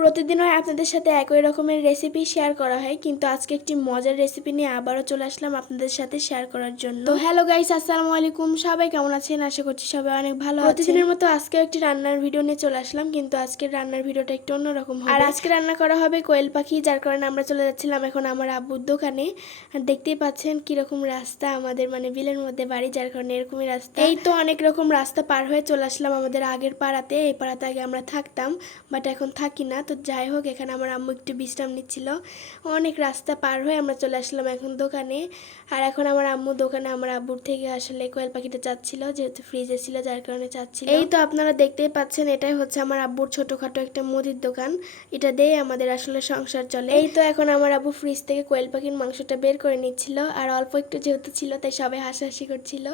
প্রতিদিন হয় আপনাদের সাথে একই রকমের রেসিপি শেয়ার করা হয়, কিন্তু আজকে একটি মজার রেসিপি নিয়ে আবারও চলে আসলাম আপনাদের সাথে শেয়ার করার জন্য। তো হ্যালো গাইস, আসসালামু আলাইকুম। সবাই কেমন আছেন? আশা করছি সবাই অনেক ভালো আছেন। প্রতিদিনের মতো আজকে একটি রান্নার ভিডিও নিয়ে চলে আসলাম, কিন্তু আজকের রান্নার ভিডিওটা একটু অন্যরকম হবে। আর আজকে রান্না করা হবে কোয়েল পাখি, যার কারণে আমরা চলে যাচ্ছিলাম এখন আমার আব্বুর দোকানে। আর দেখতেই পাচ্ছেন কিরকম রাস্তা, আমাদের মানে বিলের মধ্যে বাড়ি, যার কারণে এরকমই রাস্তা। এই তো অনেক রকম রাস্তা পার হয়ে চলে আসলাম আমাদের আগের পাড়াতে। এই পাড়াতে আগে আমরা থাকতাম, বাট এখন থাকি না। তো যাই হোক, এখানে আমার আম্মু একটু বিশ্রাম নিচ্ছিল। অনেক রাস্তা পার হয়ে আমরা চলে আসলাম এখন দোকানে। আর এখন আমার আম্মু দোকানে আমার আব্বুর থেকে আসলে কোয়েল পাখিটা চাচ্ছিল, যেহেতু ফ্রিজে ছিল যার কারণে চাচ্ছিল। এই তো আপনারা দেখতেই পাচ্ছেন, এটাই হচ্ছে আমার আব্বুর ছোটখাটো একটা মুদির দোকান। এটা দিয়ে আমাদের আসলে সংসার চলে। এই তো এখন আমার আব্বু ফ্রিজ থেকে কোয়েল পাখির মাংসটা বের করে নিচ্ছিল, আর অল্প একটু যেহেতু ছিল তাই সবাই হাসাহাসি করছিল।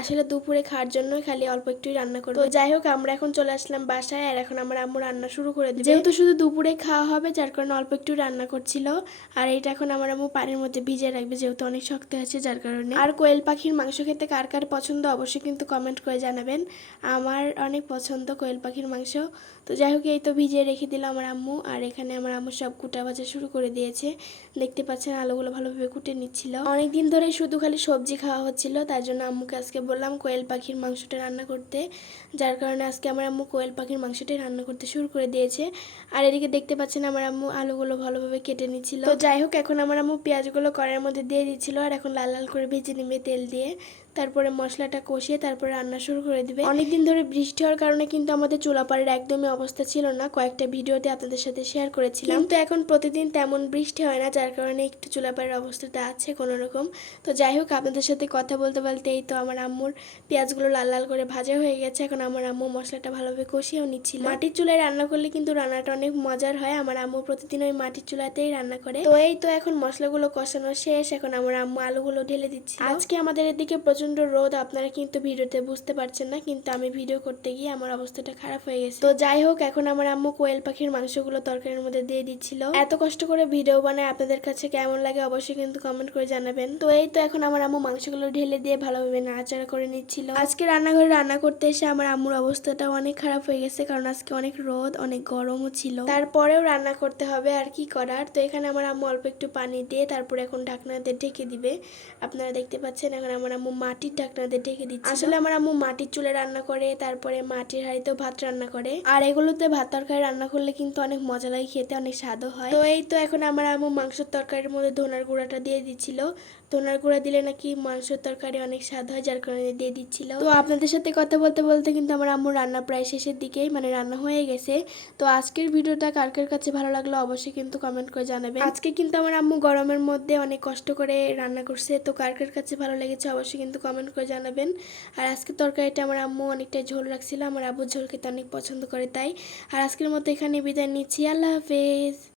আসলে দুপুরে খাওয়ার জন্য খালি অল্প একটুই রান্না করবো। তো যাই হোক, আমরা এখন চলে আসলাম বাসায়, আর এখন আমার আম্মু রান্না শুরু করে দিবে। যেহেতু শুধু দুপুরে খাওয়া হবে যার কারণে অল্প একটু রান্না করছিল। আর এইটা এখন আমার আম্মু পানির মধ্যে ভিজিয়ে রাখবে, যেহেতু অনেক শক্ত আছে যার কারণে। আর কোয়েল পাখির মাংস খেতে কার কার পছন্দ অবশ্যই কিন্তু কমেন্ট করে জানাবেন। আমার অনেক পছন্দ কোয়েল পাখির মাংস। তো যাই হোক, এই তো ভিজিয়ে রেখে দিল আমার আম্মু। আর এখানে আমার আম্মু সব কুটা ভাজা শুরু করে দিয়েছে। দেখতে পাচ্ছেন আলুগুলো ভালোভাবে কুটে নিচ্ছিল। অনেকদিন ধরে শুধু খালি সবজি খাওয়া হচ্ছিল, তার জন্য আম্মুকে আজকে বললাম কোয়েল পাখির মাংসটা রান্না করতে, যার কারণে আজকে আমার আম্মু কোয়েল পাখির মাংসটাই রান্না করতে শুরু করে দিয়েছে। আর এদিকে দেখতে পাচ্ছেন আমার আম্মু আলুগুলো ভালোভাবে কেটে নিচ্ছিল। তো যাই হোক, এখন আমার আম্মু পেঁয়াজগুলো কড়াইয়ের মধ্যে দিয়ে দিচ্ছিল, আর এখন লাল লাল করে ভেজে নিবে তেল দিয়ে। তারপরে মশলাটা কষিয়ে তারপরে রান্না শুরু করে দিবে। অনেকদিন ধরে বৃষ্টি হওয়ার কারণে কিন্তু আমাদের চুলাপাড়ের একদমই অবস্থা ছিল না, কয়েকটা ভিডিওতে আপনাদের সাথে শেয়ার করেছিলাম। কিন্তু এখন প্রতিদিন তেমন বৃষ্টি হয় না, যার কারণে একটু চুলাপাড়ের অবস্থাটা আছে কোনো রকম। তো যাই হোক, আপনাদের সাথে কথা বলতে বলতে এই তো আমার আম্মুর পেঁয়াজগুলো লাল লাল করে ভাজা হয়ে গেছে। এখন আমার আম্মু মশলাটা ভালোভাবে কষিয়েও নিচ্ছিল। মাটির চুলায় রান্না করলে কিন্তু রান্নাটা অনেক মজার হয়। আমার আম্মু প্রতিদিন ওই মাটির চুলাতেই রান্না করে। তো এই তো এখন মশলাগুলো কষানো শেষ, এখন আমার আম্মু আলুগুলো ঢেলে দিচ্ছি। আজকে আমাদের এদিকে প্রচন্ড রোদ, আপনারা কিন্তু ভিডিওতে বুঝতে পারছেন না, কিন্তু আমি ভিডিও করতে গিয়ে আমার অবস্থাটা খারাপ হয়ে গেছে। তো যাই হোক, এখন আমার আম্মু কোয়েল পাখির মাংসগুলো তরকারির মধ্যে দিয়ে দিচ্ছিল। এত কষ্ট করে ভিডিও বানায়, আপনাদের কাছে কেমন লাগে অবশ্যই কিন্তু কমেন্ট করে জানাবেন। তো এই তো এখন আমার আম্মু মাংসগুলো ঢেলে দিয়ে ভালোভাবে নাড়াচাড়া করে নিচ্ছিল। আজকে রান্নাঘরে রান্না করতে এসে আমার আম্মুর অবস্থাটা অনেক খারাপ হয়ে গেছে, কারণ আজকে অনেক রোদ, অনেক গরমও ছিল। তারপরেও রান্না করতে হবে, আর কি করার। তো এখানে আমার আম্মু অল্প একটু পানি দিয়ে তারপরে এখন ঢাকনা দিয়ে ঢেকে দিবে। আপনারা দেখতে পাচ্ছেন এখন আমার আম্মু মাটির ঢাকনা দিয়ে ঢেকে দিচ্ছে। আসলে আমার আম্মু মাটির চুলে রান্না করে, তারপরে মাটির হাঁড়িতেও ভাত রান্না করে। আর এগুলোতে ভাত তরকারি রান্না করলে কিন্তু অনেক মজা লাগে খেতে, অনেক স্বাদও হয়। তো এই তো এখন আমার আম্মু মাংসের তরকারির মধ্যে ধনার গুঁড়াটা দিয়ে দিচ্ছিল। ধনার গুঁড়া দিলে নাকি মাংসের তরকারি অনেক স্বাদ হয়, যার কারণে দিয়ে দিচ্ছিল। তো আপনাদের সাথে কথা বলতে বলতে কিন্তু আমার আম্মুর রান্না প্রায় শেষের দিকেই, মানে রান্না হয়ে গেছে। তো আজকের ভিডিওটা কার কার কাছে ভালো লাগলো অবশ্যই কিন্তু কমেন্ট করে জানাবেন। আজকে কিন্তু আমার আম্মু গরমের মধ্যে অনেক কষ্ট করে রান্না করছে, তো কার কার কাছে ভালো লেগেছে অবশ্যই কিন্তু কমেন্ট করে জানাবেন। আর আজকের তরকারিটা আমার আম্মু অনেকটাই ঝোল রাখছিল, আমার আব্বু ঝোল খেতে অনেক পছন্দ করে তাই। আর আজকের মতো এখানে বিদায় নিচ্ছি, আল্লাহ হাফেজ।